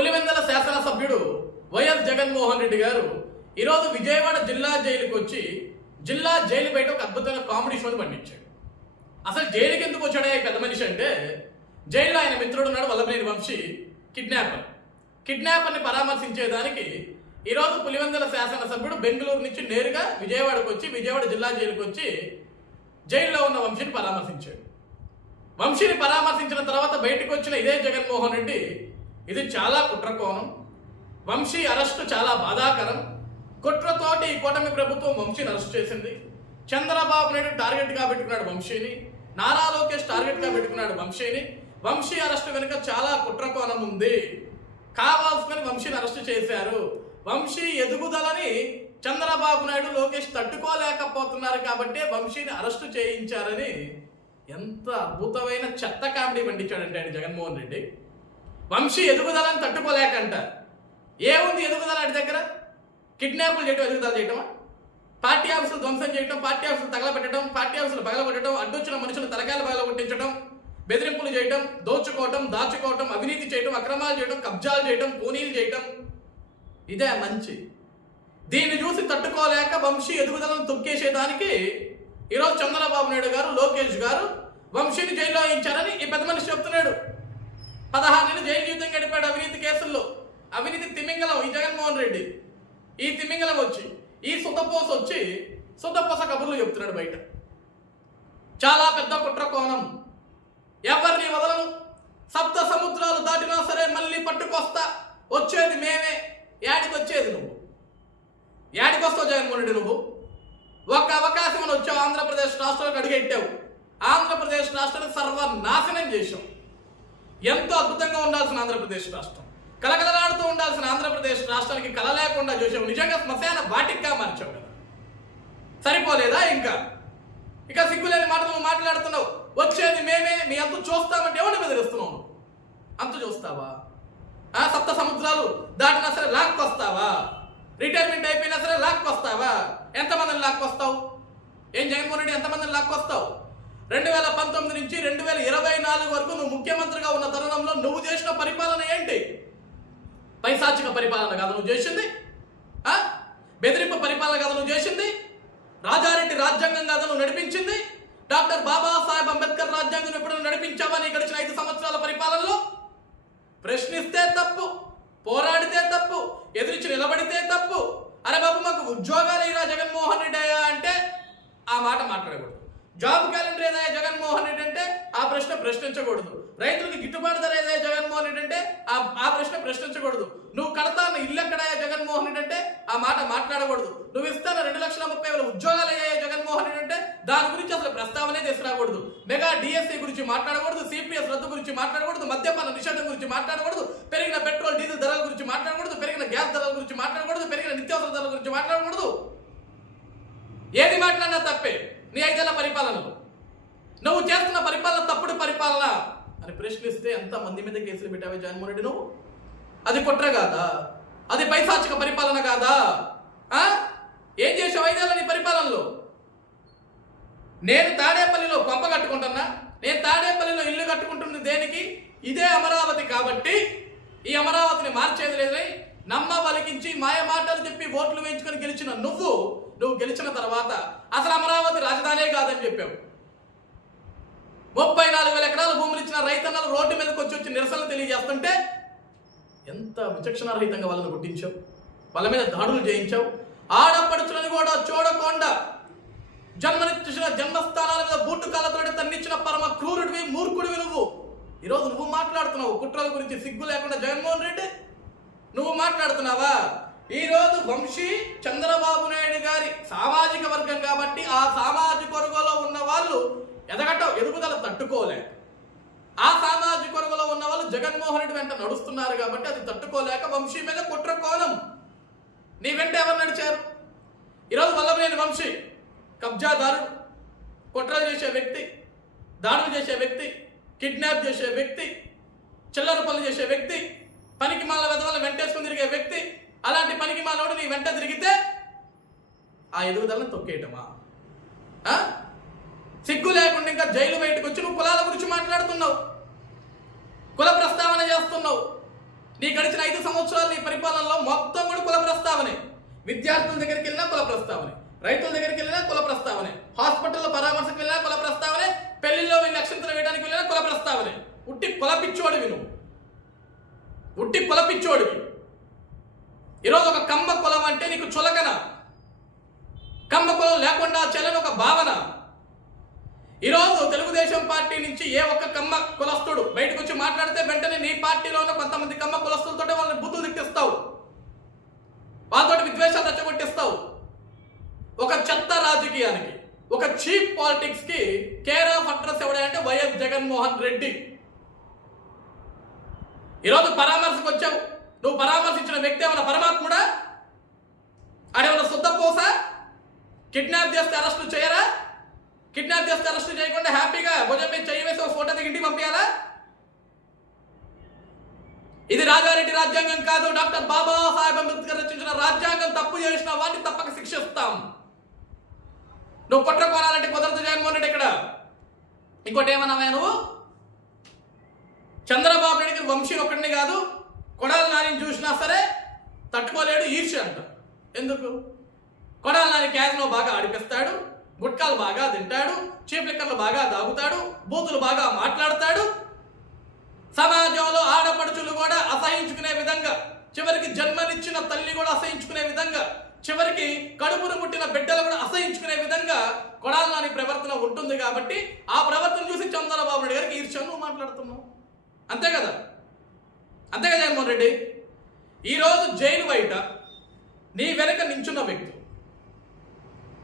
పులివెందల శాసనసభ్యుడు వైఎస్ జగన్మోహన్ రెడ్డి గారు ఈరోజు విజయవాడ జిల్లా జైలుకి వచ్చి జిల్లా జైలు బయట ఒక అద్భుతమైన కామెడీ షోని పండించాడు. అసలు జైలుకి ఎందుకు వచ్చాడే పెద్ద మనిషి అంటే జైల్లో ఆయన మిత్రుడు ఉన్నాడు వల్లభనేని వంశీ కిడ్నాపర్. కిడ్నాపర్ని పరామర్శించేదానికి ఈరోజు పులివెందల శాసనసభ్యుడు బెంగళూరు నుంచి నేరుగా విజయవాడకు వచ్చి విజయవాడ జిల్లా జైలుకు వచ్చి జైల్లో ఉన్న వంశీని పరామర్శించాడు. వంశీని పరామర్శించిన తర్వాత బయటకు వచ్చిన ఇదే జగన్మోహన్ రెడ్డి ఇది చాలా కుట్రకోణం. వంశీ అరెస్టు చాలా బాధాకరం. కుట్రతోటి ఈ కూటమి ప్రభుత్వం వంశీని అరెస్ట్ చేసింది. చంద్రబాబు నాయుడు టార్గెట్గా పెట్టుకున్నాడు వంశీని. నారా లోకేష్ టార్గెట్గా పెట్టుకున్నాడు వంశీని. వంశీ అరెస్టు వెనుక చాలా కుట్రకోణం ఉంది. కావాల్సుకొని వంశీని అరెస్ట్ చేశారు. వంశీ ఎదుగుదలని చంద్రబాబు నాయుడు లోకేష్ తట్టుకోలేకపోతున్నారు కాబట్టి వంశీని అరెస్టు చేయించారని ఎంత అద్భుతమైన చెత్త కామెడీ పండించాడంటే ఆయన జగన్మోహన్ రెడ్డి. వంశీ ఎదుగుదలని తట్టుకోలేకంట. ఏముంది ఎదుగుదల అటు దగ్గర? కిడ్నాపులు చేయటం ఎదుగుదల చేయటమా? పార్టీ ఆఫీసులు ధ్వంసం చేయటం పార్టీ ఆఫీసులు తగలబెట్టడం పార్టీ ఆఫీసులు పగలగొట్టడం అడ్డొచ్చిన మనుషులు తలకాయలు పగలగొట్టించడం బెదిరింపులు చేయటం దోచుకోవటం దాచుకోవటం అవినీతి చేయటం అక్రమాలు చేయటం కబ్జాలు చేయటం కూనీలు చేయటం. ఇదే మంచి. దీన్ని చూసి తట్టుకోలేక వంశీ ఎదుగుదలను తొక్కేసేదానికి ఈరోజు చంద్రబాబు నాయుడు గారు లోకేష్ గారు వంశీని జైల్లో వేయించారని ఈ పెద్ద మనిషి చెప్తున్నాడు. పదహారు నెలలు జైలు జీవితం గడిపాడు అవినీతి కేసుల్లో. అవినీతి తిమింగలం ఈ జగన్మోహన్ రెడ్డి. ఈ తిమింగలం వచ్చి ఈ సుతపోస వచ్చి సుతపోస కబుర్లు చెప్తున్నాడు బయట. చాలా పెద్ద కుట్ర కోణం. ఎవరిని వదలను? సప్త సముద్రాలు దాటినా సరే మళ్ళీ పట్టుకొస్తా. వచ్చేది మేమే. యాడికి వచ్చేది నువ్వు? యాడికి వస్తావు జగన్మోహన్ రెడ్డి నువ్వు? ఒక్క అవకాశం వచ్చావు ఆంధ్రప్రదేశ్ రాష్ట్రానికి అడిగెట్టావు. ఆంధ్రప్రదేశ్ రాష్ట్రాన్ని సర్వనాశనం చేశావు. ఎంతో అద్భుతంగా ఉండాల్సిన ఆంధ్రప్రదేశ్ రాష్ట్రం. కలకలలాడుతూ ఉండాల్సిన ఆంధ్రప్రదేశ్ రాష్ట్రానికి కల లేకుండా చేసావు నిజంగా శ్మశాన వాటిక్గా మార్చావు కదా. సరిపోలేదా ఇంకా? ఇక సిగ్గులేని మాటలు మాట్లాడుతున్నావు. వచ్చేది మేమే మీ అంత చూస్తామంటే ఎవరిని బెదిరిస్తున్నావు? అంత చూస్తావా? ఆ సప్త సముద్రాలు దాటినా సరే లాక్కొస్తావా? రిటైర్మెంట్ అయిపోయినా సరే లాక్కొస్తావా? ఎంతమందిని లాక్కొస్తావు? ఏం జగన్మోహన్ రెడ్డి ఎంతమందిని లాక్కొస్తావు? రెండు వేల పంతొమ్మిది నుంచి రెండు వేల ఇరవై నాలుగు వరకు నువ్వు ముఖ్యమంత్రిగా ఉన్న తరుణంలో నువ్వు చేసిన పరిపాలన ఏంటి? పైశాచిక పరిపాలన కాదు నువ్వు చేసింది. బెదిరింపు పరిపాలన కాదు నువ్వు చేసింది. రాజారెడ్డి రాజ్యాంగం కాదు నువ్వు నడిపించింది. డాక్టర్ బాబాసాహెబ్ అంబేద్కర్ రాజ్యాంగం ఎప్పుడు నడిపించావా? నీ గడిచిన ఐదు సంవత్సరాల పరిపాలనలో? ప్రశ్నిస్తే తప్పు పోరాడితే తప్పు ఎదిరించి నిలబడితే తప్పు. అరే బాబు మాకు ఉద్యోగాలు అయినా జగన్మోహన్ రెడ్డి అయ్యా అంటే ఆ మాట మాట్లాడకూడదు. జాబ్ క్యాలెండర్ ఏదయ్యా జగన్మోహన్ రెడ్డి అంటే ఆ ప్రశ్న ప్రశ్నించకూడదు. రైతులకు గిట్టుబాటు ధర ఏదయ్యా జగన్మోహన్ రెడ్డి అంటే ఆ ఆ ప్రశ్న ప్రశ్నించకూడదు. నువ్వు కడతాను ఇల్లు ఎక్కడయ్యా జగన్మోహన్ రెడ్డి అంటే ఆ మాట మాట్లాడకూడదు. నువ్వు ఇస్తాను రెండు లక్షల ముప్పై వేల ఉద్యోగాలు అయ్యాయా జగన్మోహన్ రెడ్డి అంటే దాని గురించి అసలు ప్రస్తావనే తీసుకురాకూడదు. మెగా డిఎస్సి గురించి మాట్లాడకూడదు సిపిఎస్ రద్దు గురించి మాట్లాడకూడదు మద్యపాన నిషేధం గురించి మాట్లాడకూడదు పెరిగిన పెట్రోల్ డీజిల్ ధరల గురించి మాట్లాడకూడదు పెరిగిన గ్యాస్ ధరల గురించి మాట్లాడకూడదు పెరిగిన నిత్యావసర ధరల గురించి మాట్లాడకూడదు. ఏది మాట్లాడినా తప్పే. నీ ఐదేళ్ళ పరిపాలనలో. నువ్వు చేస్తున్న పరిపాలన తప్పుడు పరిపాలన. అని ప్రశ్నిస్తే ఎంత మంది మీద కేసులు పెట్టావే జగన్మోహన్ రెడ్డి నువ్వు అది కుట్ర కాదా? అది పైశాచిక పరిపాలన కాదా? ఏం చేసావు ఐదేళ్ళ నీ పరిపాలనలో? నేను తాడేపల్లిలో కొంప కట్టుకుంటున్నా. నేను తాడేపల్లిలో ఇల్లు కట్టుకుంటుంది దేనికి? ఇదే అమరావతి కాబట్టి ఈ అమరావతిని మార్చేది లేదని నమ్మ పలికించి మాయ మాటలు చెప్పి ఓట్లు వేయించుకొని గెలిచిన నువ్వు నువ్వు గెలిచిన తర్వాత అసలు అమరావతి రాజధానే కాదని చెప్పావు. ముప్పై నాలుగు వేల ఎకరాల భూములు ఇచ్చిన రైతన్నలు రోడ్డు మీదకి వచ్చి వచ్చి నిరసనలు తెలియజేస్తుంటే ఎంత విచక్షణారహితంగా వాళ్ళని కొట్టించావు? వాళ్ళ మీద దాడులు చేయించావు? ఆడపడుచులని కూడా చూడకుండా జన్మనిచ్చిన జన్మస్థానాల మీద బూట్టు కాళ్ళతోటి తన్నిచ్చిన పరమ క్రూరుడివి మూర్ఖుడివి నువ్వు. ఈరోజు నువ్వు మాట్లాడుతున్నావు కుట్రల గురించి సిగ్గు లేకుండా జగన్మోహన్ రెడ్డి. నువ్వు మాట్లాడుతున్నావా? ఈరోజు వంశీ చంద్రబాబు నాయుడు గారి సామాజిక వర్గం కాబట్టి ఆ సామాజిక వర్గంలో ఉన్న వాళ్ళు ఎదగటం ఎదుగుదల తట్టుకోలేక ఆ సామాజిక వర్గంలో ఉన్న వాళ్ళు జగన్మోహన్ రెడ్డి వెంట నడుస్తున్నారు కాబట్టి అది తట్టుకోలేక వంశీ మీద కుట్ర కోణం. నీ వెంట ఎవరు నడిచారు? ఈరోజు వల్లభనేని వంశీ కబ్జాదారుడు కుట్రలు చేసే వ్యక్తి దాడులు చేసే వ్యక్తి కిడ్నాప్ చేసే వ్యక్తి చిల్లర పనులు చేసే వ్యక్తి పనికి మాల వెధవల వెంటేసుకుని తిరిగే వ్యక్తి అలాంటి పనికి మాలోడు నీ వెంట తిరిగితే ఆ ఎదుగుదలను తొక్కేయటమా? సిగ్గు లేకుండా ఇంకా జైలు బయటకు వచ్చి నువ్వు కులాల గురించి మాట్లాడుతున్నావు. కుల ప్రస్తావన చేస్తున్నావు. నీ గడిచిన ఐదు సంవత్సరాలు నీ పరిపాలనలో మొత్తం కూడా కుల ప్రస్తావనే. విద్యార్థుల దగ్గరికి వెళ్ళినా కుల ప్రస్తావనే. రైతుల దగ్గరికి వెళ్ళినా కుల ప్రస్తావనే. హాస్పిటల్లో పరామర్శకు వెళ్ళినా కుల ప్రస్తావనే. పెళ్ళిలో వెళ్ళి అక్షంతలు వేయడానికి వెళ్ళినా కుల ప్రస్తావనే. ఉట్టి కులపిచ్చోడివి నువ్వు. ఉట్టి కులపిచ్చోడివి ఈరోజు ఒక కమ్మ కులం అంటే నీకు చులకన. కమ్మ కులం లేకుండా చెల్లని ఒక భావన. ఈరోజు తెలుగుదేశం పార్టీ నుంచి ఏ ఒక్క కమ్మ కులస్తుడు బయటకు వచ్చి మాట్లాడితే వెంటనే నీ పార్టీలో ఉన్న కొంతమంది కమ్మ కులస్తులతో వాళ్ళని బుద్ధులు తిట్టిస్తావు. వాళ్ళతో విద్వేషాలు రెచ్చగొట్టిస్తావు. ఒక చెత్త రాజకీయానికి ఒక చీప్ పాలిటిక్స్కి కేర్ ఆఫ్ అడ్రస్ ఎవడంటే వైఎస్ జగన్మోహన్ రెడ్డి. ఈరోజు పరామర్శకు వచ్చావు. నువ్వు పరామర్శించిన వ్యక్తి ఏమైనా పరమాత్ముడా? ఆడేమైనా శుద్ధ పోసా? కిడ్నాప్ చేస్తే అరెస్టు చేయరా? కిడ్నాప్ చేస్తే అరెస్టు చేయకుండా హ్యాపీగా భుజం మీద చేయి వేసి ఒక ఫోటో దిగి పంపించాలా? ఇది రాజారెడ్డి రాజ్యాంగం కాదు. డాక్టర్ బాబాసాహెబ్ అంబేద్కర్ రచించిన రాజ్యాంగం తప్పు చేసిన వాటిని తప్పక శిక్షిస్తాం. నువ్వు కుట్ర కొనాలంటే కుదరదు జగన్మోహన్ రెడ్డి ఇక్కడ ఇంకోటి ఏమన్నావా నువ్వు? చంద్రబాబు నాయుడికి వంశీ ఒక్కడిని కాదు కొడాల నాని చూసినా సరే తట్టుకోలేడు ఈర్ష్య అంట. ఎందుకు? కొడాల నాని క్యాజ్లో బాగా ఆడిపిస్తాడు గుట్కాలు బాగా తింటాడు చీప్లిక్కర్లు బాగా దాగుతాడు బూతులు బాగా మాట్లాడతాడు. సమాజంలో ఆడపడుచులు కూడా అసహించుకునే విధంగా చివరికి జన్మనిచ్చిన తల్లి కూడా అసహించుకునే విధంగా చివరికి కడుపును పుట్టిన బిడ్డలు కూడా అసహించుకునే విధంగా కొడాలనాని ప్రవర్తన ఉంటుంది కాబట్టి ఆ ప్రవర్తన చూసి చంద్రబాబు నాయుడు గారికి ఈర్ష్య. మాట్లాడుతున్నాం అంతే కదా? అంతే కదా జగన్మోహన్ రెడ్డి? ఈరోజు జైలు బయట నీ వెనక నించున్న వ్యక్తి.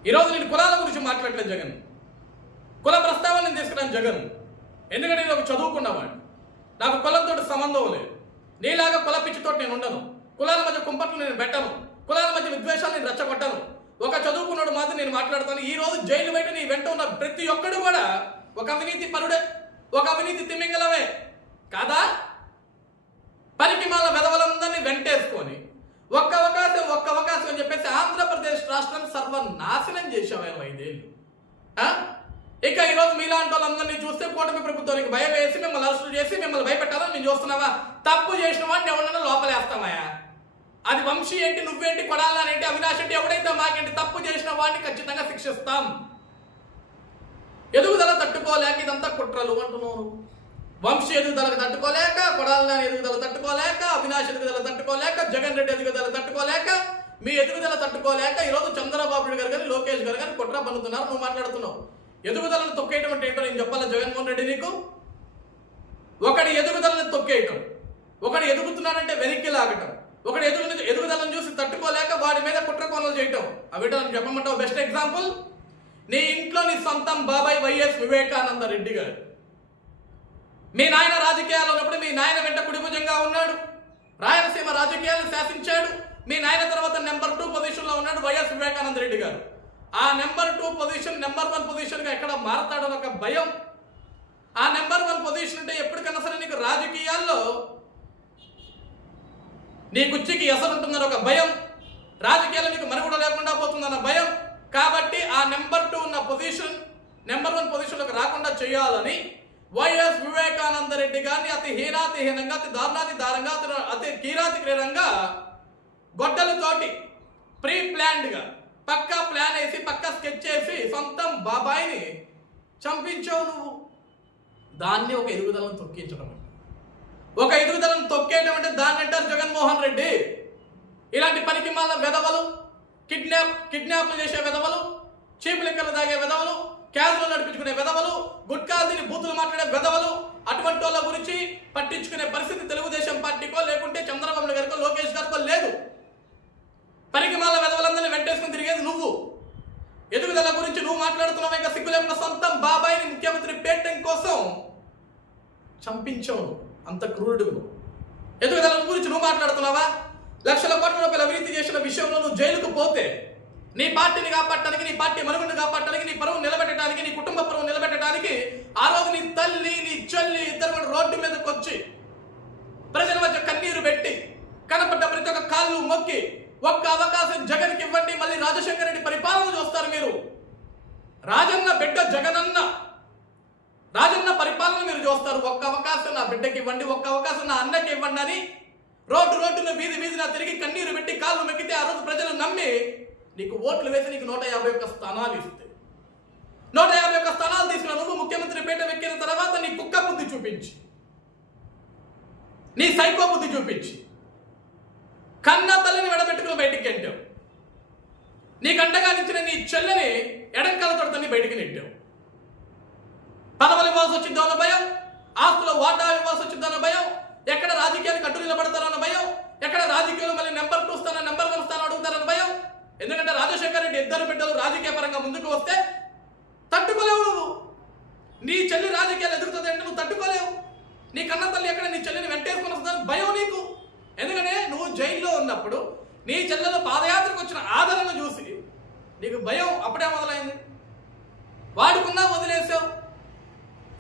ఈరోజు నేను కులాల గురించి మాట్లాడలేదు జగన్. కుల ప్రస్తావన తీసుకున్నాను జగన్. ఎందుకంటే నేను ఒక చదువుకున్నవాడిని. నాకు కులంతో సంబంధం లేదు. నీలాగా కుల పిచ్చితో నేను ఉండను. కులాల మధ్య కుంపట్లు నేను పెట్టను. కులాల మధ్య విద్వేషాలు నేను రెచ్చగొట్టను. ఒక చదువుకున్నాడు మాత్రం నేను మాట్లాడతాను. ఈ రోజు జైలు బయట నీ వెంట ఉన్న ప్రతి ఒక్కడు కూడా ఒక అవినీతి పరుడే. ఒక అవినీతి తిమింగలమే. కాదా? పనికి మాల వెదవలందరినీ వెంటేసుకొని ఒక్క అవకాశం ఒక్క అవకాశం అని చెప్పేసి ఆంధ్రప్రదేశ్ రాష్ట్రాన్ని సర్వనాశనం చేసావు ఐదేళ్ళు. ఇక ఈరోజు మీలాంటి వాళ్ళందరినీ చూస్తే కూటమి ప్రభుత్వానికి భయం వేసి మిమ్మల్ని అరెస్టు చేసి మిమ్మల్ని భయపెట్టాలని మేము చూస్తున్నావా? తప్పు చేసిన వాడిని ఎవడన్నా లోపలేస్తామయ్యా. అది వంశీ ఏంటి నువ్వేంటి కొడాలనేంటి అవినాష్ ఏంటి ఎవడైతే మాకేంటి తప్పు చేసిన వాడిని ఖచ్చితంగా శిక్షిస్తాం. ఎదుగుదల తట్టుకోలేక ఇదంతా కుట్రలు అంటున్నాను నువ్వు. వంశీ ఎదుగుదలకు తట్టుకోలేక కొడాలని ఎదుగుదల తట్టుకోలేక అవినాష్ ఎదుగుదల తట్టుకోలేక జగన్ రెడ్డి ఎదుగుదల తట్టుకోలేక మీ ఎదుగుదల తట్టుకోలేక ఈరోజు చంద్రబాబు నాయుడు గారు కానీ లోకేష్ గారు కానీ కుట్ర పన్నుతున్నారు నువ్వు మాట్లాడుతున్నావు. ఎదుగుదలను తొక్కేయటం అంటే ఏంటో నేను చెప్పాలా జగన్మోహన్ రెడ్డి నీకు? ఒకడి ఎదుగుదలను తొక్కేయటం ఒకడు ఎదుగుతున్నాడంటే వెనక్కి లాగటం ఒకడు ఎదుగు ఎదుగుదలను చూసి తట్టుకోలేక వాడి మీద కుట్ర కొనలు చేయటం. అవిటో నన్ను చెప్పమంటావు? బెస్ట్ ఎగ్జాంపుల్ నీ ఇంట్లో నీ సొంతం బాబాయ్ వైఎస్ వివేకానంద రెడ్డి గారు. మీ నాయన రాజకీయాల్లో ఉన్నప్పుడు మీ నాయన వెంట కుడిభుజంగా ఉన్నాడు. రాయలసీమ రాజకీయాలు శాసించాడు. మీ నాయన తర్వాత నెంబర్ టూ పొజిషన్లో ఉన్నాడు వైఎస్ వివేకానంద రెడ్డి గారు. ఆ number two position number one పొజిషన్గా ఎక్కడ మారతాడో ఒక భయం. ఆ నెంబర్ వన్ పొజిషన్ అంటే ఎప్పటికైనా సరే నీకు రాజకీయాల్లో నీ కుచ్చికి ఎసరుంటుందని ఒక భయం. రాజకీయాల్లో నీకు మనుగడ లేకుండా పోతుందన్న భయం. కాబట్టి ఆ నెంబర్ టూ ఉన్న పొజిషన్ నెంబర్ వన్ పొజిషన్లోకి రాకుండా చేయాలని వైఎస్ వివేకానంద రెడ్డి గారిని అతి హీనాతి హీనంగా అతి దారుణాతి దారంగా అతి అతి కీరాతి క్రీడంగా గొడ్డలతోటి ప్రీ ప్లాన్డ్గా పక్కా ప్లాన్ వేసి పక్కా స్కెచ్ చేసి సొంతం బాబాయిని చంపించావు నువ్వు. దాన్ని ఒక ఎదుగుదలను తొక్కించడం ఒక ఎదుగుదలను తొక్కేయడం అంటే దాన్ని అంటారు జగన్మోహన్ రెడ్డి. ఇలాంటి పనికి మాల వెధవలు కిడ్నాప్ కిడ్నాప్లు చేసే వెధవలు చీపులిక్కలు తాగే వెధవలు క్యాజువల్ నడిపించుకునే వెదవలు గుట్కా తిని బూతులు మాట్లాడే వెదవలు అటువంటి వాళ్ళ గురించి పట్టించుకునే పరిస్థితి తెలుగుదేశం పార్టీకో లేకుంటే చంద్రబాబు గారికో లోకేష్ గారికో లేదు. పరిగమాల వెదవలందరినీ వెంటేసుకుని తిరిగేది నువ్వు. ఎదుగుదల గురించి నువ్వు మాట్లాడుతున్నావు ఇంకా సిగ్గు సొంతం బాబాయిని ముఖ్యమంత్రి పేటం కోసం చంపించావు. అంత క్రూరుడు ఎదుగుదల గురించి నువ్వు మాట్లాడుతున్నావా? లక్షల కోట్ల రూపాయలు అవినీతి చేసిన విషయంలో నువ్వు జైలుకు పోతే నీ పార్టీని కాపాడటానికి నీ పార్టీ మనుగడను కాపాడటానికి నీ పరువు నిలబెట్టడానికి నీ కుటుంబ పరువు నిలబెట్టడానికి ఆ రోజు నీ తల్లి నీ చెల్లి ఇద్దరు కూడా రోడ్డు మీదకి వచ్చి ప్రజల మధ్య కన్నీరు పెట్టి కనపడ్డ ప్రతి ఒక్క కాళ్ళు మొక్కి ఒక్క అవకాశం జగన్కి ఇవ్వండి మళ్ళీ రాజశేఖర రెడ్డి పరిపాలన చూస్తారు మీరు. రాజన్న బిడ్డ జగనన్న. రాజన్న పరిపాలన మీరు చూస్తారు. ఒక్క అవకాశం నా బిడ్డకి ఇవ్వండి ఒక్క అవకాశం నా అన్నకి ఇవ్వండి అని రోడ్డు రోడ్డున వీధి వీధిన తిరిగి కన్నీరు పెట్టి కాళ్ళు మెక్కితే ఆ రోజు ప్రజలు నమ్మి నీకు ఓట్లు వేసి నీకు నూట యాభై ఒక్క స్థానాలు ఇస్తే. నూట యాభై ఒక్క స్థానాలు తీసుకున్న నువ్వు ముఖ్యమంత్రి పీట ఎక్కిన తర్వాత నీ కుక్క బుద్ధి చూపించి. నీ సైకో బుద్ధి చూపించి. కన్న తల్లిని విడబెట్టుకుని బయటికి ఎంటావు నీకు అండగా నిచ్చిన నీ చెల్లెని ఎడంకల తొడతని బయటికి నెట్టావు. పదవులు ఇవ్వాల్సి వచ్చిందో అన్న భయం? ఆస్తుల వాటా ఇవ్వాల్సి వచ్చిందో అన్న భయం? ఎక్కడ రాజకీయాలు అడ్డు నిలబడతారన్న భయం? ఎక్కడ రాజకీయాలు మళ్ళీ నెంబర్ టూ స్థానం నెంబర్ వన్ స్థానం అడుగుతారన్న భయం? ఎందుకంటే రాజశేఖర్ రెడ్డి ఇద్దరు బిడ్డలు రాజకీయ పరంగా ముందుకు వస్తే తట్టుకోలేవు నువ్వు. నీ చెల్లి రాజకీయాలు ఎదుగుతుంది అంటే నువ్వు తట్టుకోలేవు. నీ కన్న తల్లి ఎక్కడ? నీ చెల్లిని వెంటేసుకుని వస్తుందని భయం నీకు. ఎందుకంటే నువ్వు జైల్లో ఉన్నప్పుడు నీ చెల్లెలు పాదయాత్రకు వచ్చిన ఆదరణ చూసి నీకు భయం అప్పుడే మొదలైంది. వాడుకున్నా వదిలేసావు.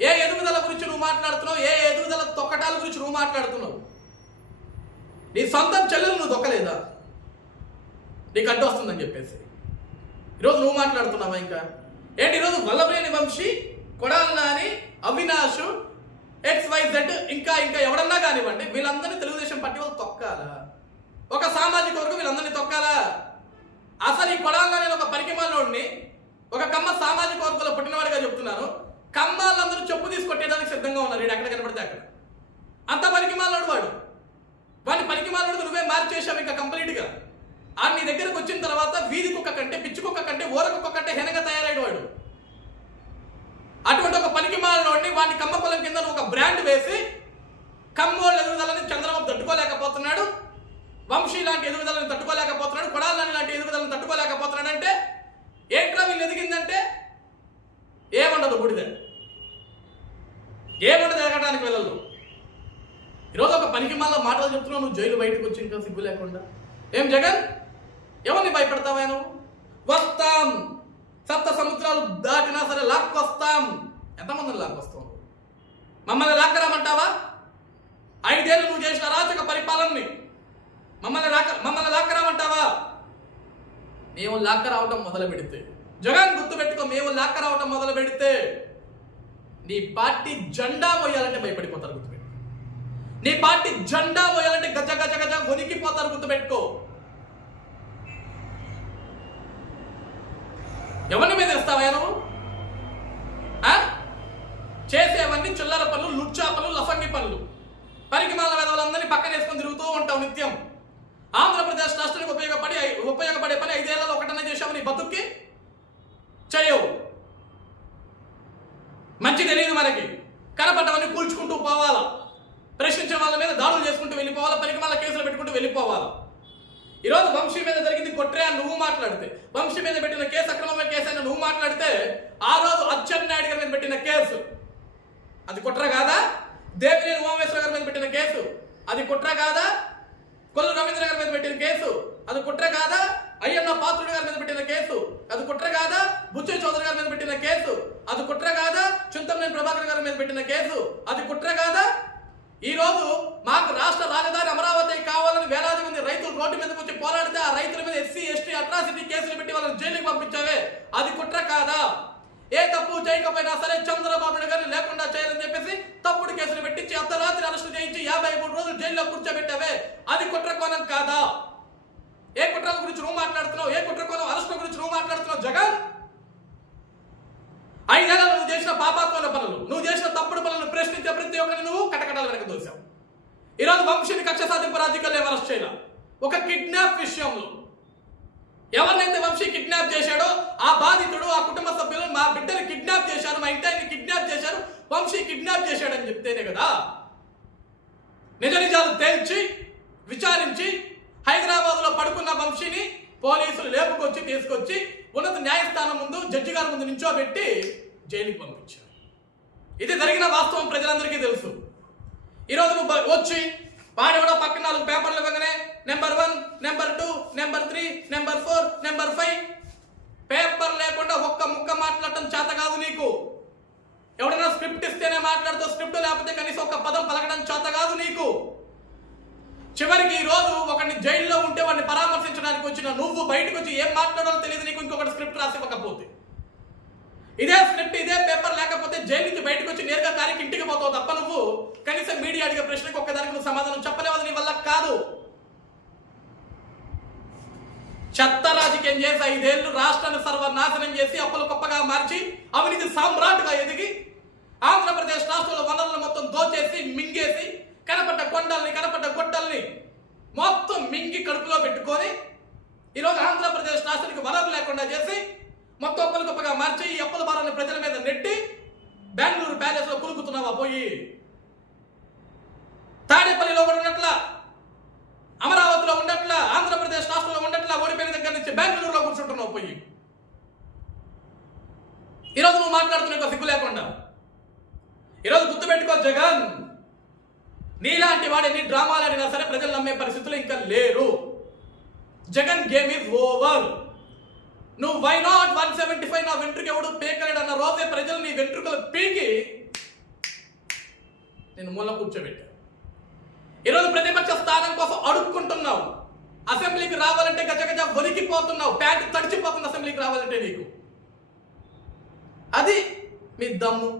ఏ ఎదుగుదల గురించి నువ్వు మాట్లాడుతున్నావు? ఏ ఎదుగుదల తొక్కటాల గురించి నువ్వు మాట్లాడుతున్నావు? నీ సొంతం చెల్లెలు నువ్వు దొక్కలేదా నీకు అడ్డు వస్తుందని చెప్పేసి. ఈరోజు నువ్వు మాట్లాడుతున్నావా ఇంకా? ఏంటి ఈరోజు Vallabhaneni Vamsi కొడాలని Nani Avinash X Y Z ఇంకా ఇంకా ఎవడన్నా కానివ్వండి వీళ్ళందరినీ తెలుగుదేశం పార్టీ వాళ్ళు తొక్కాలా? ఒక సామాజిక వర్గం వీళ్ళందరినీ తొక్కాలా? అసలు ఈ కొడాలి నేను ఒక పరికిమాలోడిని ఒక కమ్మ సామాజిక వర్గంలో పుట్టినవాడిగా చెప్తున్నాను కమ్మాలందరూ చెప్పు తీసుకొట్టేయడానికి సిద్ధంగా ఉన్నారు. వీడు ఎక్కడ కనపడితే అక్కడ. అంత పరికిమాలోడు వాడు. వాడిని పరికిమాలోడు నువ్వే మార్చేసావు ఇంకా కంప్లీట్గా. ఆ నీ దగ్గరకు వచ్చిన తర్వాత వీధి కుక్క కంటే పిచ్చి కుక్క కంటే ఊర కుక్క కంటే హెనగా తయారయ్యాడు వాడు అటువంటి ఒక పనికి మాలని వాడిని కమ్మ పొలం కింద నువ్వు ఒక బ్రాండ్ వేసి కమ్మోళ్ళ ఎదుగుదలని చంద్రబాబు తట్టుకోలేకపోతున్నాడు వంశీ లాంటి ఎదుగుదలని తట్టుకోలేకపోతున్నాడు కొడాలని లాంటి ఎదుగుదలను తట్టుకోలేకపోతున్నాడు అంటే ఏంట్రా వీళ్ళు ఎదిగిందంటే ఏముండదు బుడిద ఏముండదు ఎదగడానికి వెళ్ళదు ఈరోజు ఒక పనికి మాల మాటలు చెప్తున్నావు నువ్వు జైలు బయటకు వచ్చి ఇంకా సిగ్గు లేకుండా ఏం జగన్ ఎవరిని భయపెడతావా నువ్వు వస్తాం సప్త సముద్రాలు దాటినా సరే లాక్కొస్తాం ఎంతమందిని లాక్కొస్తాం మమ్మల్ని లాక్కరామంటావా ఐదేళ్ళు నువ్వు చేసిన అరాచక పరిపాలనని. మమ్మల్ని లాక్క మమ్మల్ని లాక్కరామంటావా? మేము లాక్కరావటం మొదలు పెడితే. జగన్ గుర్తుపెట్టుకో మేము లాక్కరావటం మొదలు పెడితే. నీ పార్టీ జెండా మోయాలంటే భయపడిపోతారు గుర్తుపెట్టుకో. నీ పార్టీ జెండా మోయాలంటే గజ గజ గజ వణికిపోతారు గుర్తుపెట్టుకో. ఎవరిని మీద ఇస్తావా నువ్వు? ఆ? చేసేవన్నీ చిల్లర పనులు లుచ్చా పనులు లఫంగి పనులు. పరికిమాల వేదవులందరినీ పక్కన వేసుకొని తిరుగుతూ ఉంటాం నిత్యం. ఆంధ్రప్రదేశ్ రాష్ట్రానికి ఉపయోగపడి ఉపయోగపడే పని ఐదేళ్ళలో ఒకటనే చేశామని బతుక్కి? చేయవు. మంచి తెలియదు మనకి. కనపడ్డవన్నీ కూల్చుకుంటూ పోవాలా. ప్రశ్నించే వాళ్ళ మీద దాడులు చేసుకుంటూ వెళ్ళిపోవాలా పరికమాల కేసులు పెట్టుకుంటూ వెళ్ళిపోవాలా. ఈరోజు వంశీ మీద జరిగింది కొట్రే అని నువ్వు మాట్లాడితే వంశీ మీద పెట్టిన కేసు అక్రమమైన కేసు అని నువ్వు మాట్లాడితే ఆ రోజు అచ్చెన్నాయుడు గారి మీద పెట్టిన కేసు. అది కుట్ర కాదా? దేవినేని ఉమామేశ్వర గారి మీద పెట్టిన కేసు. అది కుట్ర కాదా? కొల్లు రవీంద్ర గారి మీద పెట్టిన కేసు. అది కుట్ర కాదా? అయ్యన్న పాత్రుడు గారి మీద పెట్టిన కేసు. అది కుట్ర కాదా? బుచ్చయ్య చౌదరి గారి మీద పెట్టిన కేసు. అది కుట్ర కాదా? చింతమనేని ప్రభాకర్ గారి మీద పెట్టిన కేసు. అది కుట్ర కాదా? ఈ రోజు మాకు రాష్ట్ర రాజధాని అమరావతి కావాలని వేలాది మంది రైతులు రోడ్డు మీదకి వచ్చి పోరాడితే ఆ రైతుల మీద ఎస్సీ ఎస్టీ అట్రాసిటీ కేసులు పెట్టి వాళ్ళని జైలుకి పంపించావే. అది కుట్ర కాదా? ఏ తప్పు చేయకపోయినా సరే చంద్రబాబు గారిని లేకుండా చేయాలని చెప్పేసి తప్పుడు కేసులు పెట్టించి అర్ధరాత్రి అరెస్టు చేయించి యాభై మూడు రోజులు జైల్లో కూర్చోబెట్టావే. అది కుట్ర కోణం కాదా? ఏ కుట్రల గురించి నువ్వు మాట్లాడుతున్నావు? ఏ కుట్ర కోణం అరెస్టుల గురించి నువ్వు మాట్లాడుతున్నావు? జగన్! ఐదేళ్ళ నువ్వు చేసిన పాపాత్మల పనులు నువ్వు చేసిన తప్పుడు పనులను ప్రశ్నించే ప్రతి ఒక్కరిని నువ్వు కటకటాలు వెనక దోశావు ఈరోజు వంశీని కక్ష సాధింపు రాజకీయాలు ఎవరు అరెస్ట్ చేయాల? ఒక కిడ్నాప్ విషయంలో. ఎవరినైతే వంశీ కిడ్నాప్ చేశాడో ఆ బాధితుడు ఆ కుటుంబ సభ్యులు మా బిడ్డని కిడ్నాప్ చేశారు మా ఇంటాయన్ని కిడ్నాప్ చేశారు వంశీ కిడ్నాప్ చేశాడని చెప్తేనే కదా? నిజ నిజాలు తేల్చి విచారించి హైదరాబాద్లో పడుకున్న వంశీని పోలీసులు లేపుకొచ్చి తీసుకొచ్చి ఉన్నత న్యాయస్థానం ముందు జడ్జి గారి ముందు నించోబెట్టి జైలుకి పంపించారు. ఇది జరిగిన వాస్తవం ప్రజలందరికీ తెలుసు. ఈరోజు నువ్వు వచ్చి వాడెవడో పక్కన నాలుగు పేపర్లు ఇవ్వగానే number one number two number three number four number five. Paper లేకుండా ఒక్క ముక్క మాట్లాడటం చేత కాదు నీకు. ఎవడైనా స్క్రిప్ట్ ఇస్తేనే మాట్లాడుతూ స్క్రిప్ట్ లేకపోతే కనీసం ఒక పదం పలకడం చేత కాదు నీకు. చివరికి ఈ రోజు ఒకరిని జైల్లో ఉంటే వాడిని పరామర్శించడానికి వచ్చిన నువ్వు బయటకు వచ్చి ఏం మాట్లాడాలో తెలియదు నీకు ఇంకొకటి స్క్రిప్ట్ రాసి ఇవ్వకపోతే. ఇదే స్క్రిప్ట్ ఇదే పేపర్ లేకపోతే జైలు నుంచి బయటకు వచ్చి నేరుగా దానికి ఇంటికి పోతావు తప్ప నువ్వు కనీసం మీడియా అడిగే ప్రశ్నకు ఒక్కదానికి నువ్వు సమాధానం చెప్పలేవు నీ వల్ల కాదు. చెత్త రాజకీయం చేసి ఐదేళ్ళు రాష్ట్రాన్ని సర్వనాశనం చేసి అప్పులు గొప్పగా మార్చి అవినీతి సామ్రాట్గా ఎదిగి ఆంధ్రప్రదేశ్ రాష్ట్రంలో వనరులు మొత్తం దోచేసి మింగేసి కనపడ్డ కొండల్ని కనపడ్డ గొడ్డల్ని మొత్తం మింగి కడుపులో పెట్టుకొని ఈరోజు ఆంధ్రప్రదేశ్ రాష్ట్రానికి వనరు లేకుండా చేసి మొత్తం అప్పులు గొప్పగా మార్చి ఈ అప్పుల భారాన్ని ప్రజల మీద నెట్టి బెంగళూరు ప్యాలెస్లో కులుకుతున్నావా పోయి? తాడేపల్లిలో కూడా ఉన్నట్ల అమరావతిలో ఉండట్ల ఆంధ్రప్రదేశ్ రాష్ట్రంలో ఉండట్ల ఓడిపోయిన దగ్గర నుంచి బెంగళూరులో కూర్చుంటున్నావు పోయి. ఈరోజు నువ్వు మాట్లాడుతున్న సిగ్గు లేకుండా. ఈరోజు గుర్తుపెట్టుకో జగన్ నీలాంటి వాడు ఎన్ని డ్రామాలు ఆడినా సరే ప్రజలు నమ్మే పరిస్థితులు ఇంకా లేరు. Jagan game is over. నువ్వు why not one seventy five నా వెంట్రుక ఎవడు పీకలేడు అన్న రోజే ప్రజలు నీ వెంట్రుకలు పీకి నేను మూల కూర్చోబెట్టాను ఈరోజు ప్రతిపక్ష స్థానం కోసం అడుక్కుంటున్నావు. అసెంబ్లీకి రావాలంటే గజ గజ వణికిపోతున్నావు. ప్యాంట్ తడిచిపోతుంది అసెంబ్లీకి రావాలంటే నీకు. అది మీ దమ్ము.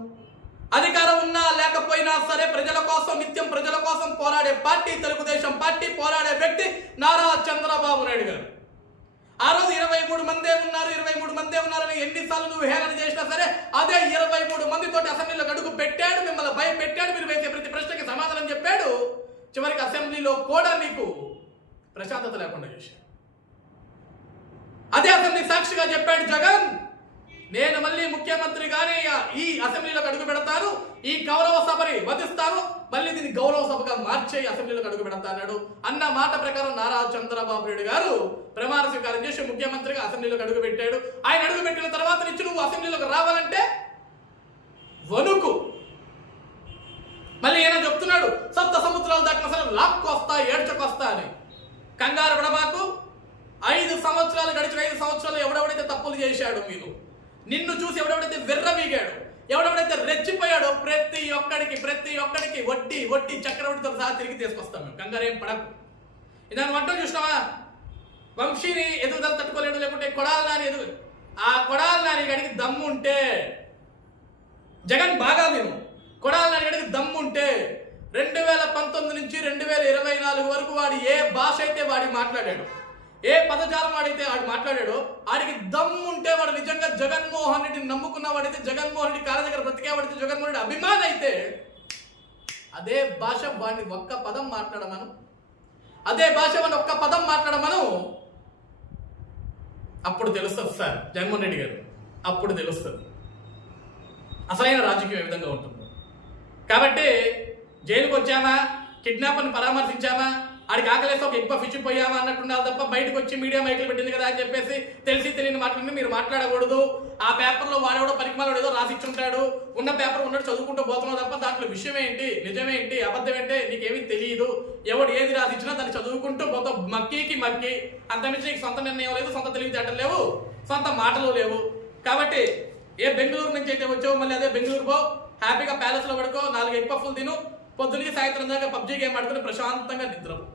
అధికారం ఉన్నా లేకపోయినా సరే ప్రజల కోసం నిత్యం ప్రజల కోసం పోరాడే పార్టీ తెలుగుదేశం పార్టీ పోరాడే వ్యక్తి నారా చంద్రబాబు నాయుడు గారు. ఆ రోజు ఇరవై మూడు మందే ఉన్నారు ఇరవై మూడు మందే ఉన్నారని ఎన్నిసార్లు నువ్వు హేళన చేసినా సరే అదే ఇరవై మూడు మందితో అసెంబ్లీలో అడుగు పెట్టాడు మిమ్మల్ని భయపెట్టాడు మీరు వేసే ప్రతి ప్రశ్నకి సమాధానం చెప్పాడు. చివరికి అసెంబ్లీలో కూడా నీకు ప్రశాంతత లేకుండా చేశాడు. అదే అసెంబ్లీ సాక్షిగా చెప్పాడు జగన్ నేను మళ్ళీ ముఖ్యమంత్రిగానే ఈ అసెంబ్లీలోకి అడుగు పెడతాను ఈ గౌరవ సభని వధిస్తాను మళ్ళీ దీన్ని గౌరవ సభగా మార్చే అసెంబ్లీలోకి అడుగు పెడతాడు అన్న మాట ప్రకారం నారా చంద్రబాబు నాయుడు గారు ప్రమాణ స్వీకారం చేసి ముఖ్యమంత్రిగా అసెంబ్లీలోకి అడుగు పెట్టాడు ఆయన అడుగు పెట్టిన తర్వాత నుంచి నువ్వు అసెంబ్లీలోకి రావాలంటే వణుకు. మళ్ళీ ఈయన చెప్తున్నాడు. సప్త సముద్రాలు దాటిన సరే లాక్కొస్తా ఏడ్చకొస్తా అని. కంగారు పడమాకు. ఐదు సంవత్సరాలు గడిచిన ఐదు సంవత్సరాలు ఎవడెవడైతే తప్పులు చేశాడు మీరు? నిన్ను చూసి ఎవడెవడైతే విర్రవీగాడు? ఎవడెవడైతే రెచ్చిపోయాడో ప్రతి ఒక్కడికి ప్రతి ఒక్కడికి వడ్డీ వడ్డీ చక్రవర్తితో సహా తిరిగి తీసుకొస్తాం మేము. కంగారేం ఏం పడకు. ఇదాన్ని వంట చూసినావా? వంశీని ఎదుగుదల తట్టుకోలేడు లేకుంటే కొడాల నాని ఎదుగు ఆ కొడాల నాని గడికి దమ్ము ఉంటే జగన్ బాగా విను. కొడాల నాని గడికి దమ్ము ఉంటే రెండు వేల పంతొమ్మిది నుంచి రెండు వేల ఇరవై నాలుగు వరకు వాడు ఏ భాష అయితే వాడి మాట్లాడాడు. ఏ పదజాలం వాడైతే ఆడు మాట్లాడాడో ఆడికి దమ్ము ఉంటే వాడు నిజంగా జగన్మోహన్ రెడ్డిని నమ్ముకున్న వాడైతే జగన్మోహన్ రెడ్డి కాళ్ళ దగ్గర బ్రతికేవాడితే జగన్మోహన్ రెడ్డి అభిమాన్ అయితే అదే భాష వాడిని ఒక్క పదం మాట్లాడమను. అదే భాష వాడిని ఒక్క పదం మాట్లాడమను. అప్పుడు తెలుస్తుంది సార్ జగన్మోహన్ రెడ్డి గారు. అప్పుడు తెలుస్తుంది. అసలైన రాజకీయం ఏ విధంగా ఉంటుందో. కాబట్టి జైలుకి వచ్చామా కిడ్నాప్ని పరామర్శించామా? ఆడికి ఆకలేస్తే ఒక ఎక్కువ ఫిష్ అన్నట్టు ఉండాలి తప్ప బయటకు వచ్చి మీడియా మైకులు పెట్టింది కదా అని చెప్పేసి తెలిసి తెలియని మాటలని మీరు మాట్లాడకూడదు. ఆ పేపర్లో వాడేవాడో పరికమాలు ఏదో రాసిచ్చుంటాడు ఉన్న పేపర్ ఉన్నట్టు చదువుకుంటూ పోతున్నావు తప్ప దాంట్లో విషయం ఏంటి? నిజమేంటి అబద్ధం ఏంటి? నీకేమీ తెలియదు ఎవడు ఏది రాసిచ్చినా దాన్ని చదువుకుంటూ పోతాం మక్కీకి మక్కి. అంతమించి నీకు సొంత నిర్ణయం లేదు సొంత తెలివితేటలు లేవు సొంత మాటలు లేవు. కాబట్టి ఏ బెంగళూరు నుంచి అయితే వచ్చావు మళ్ళీ అదే బెంగళూరు పో. హ్యాపీగా ప్యాలెస్లో పడుకో. నాలుగు ఎగ్ ఫుల్ తిను. పొద్దున్నకి సాయంత్రం దాకా పబ్జీ గేమ్ ఆడుకుని ప్రశాంతంగా నిద్రపో.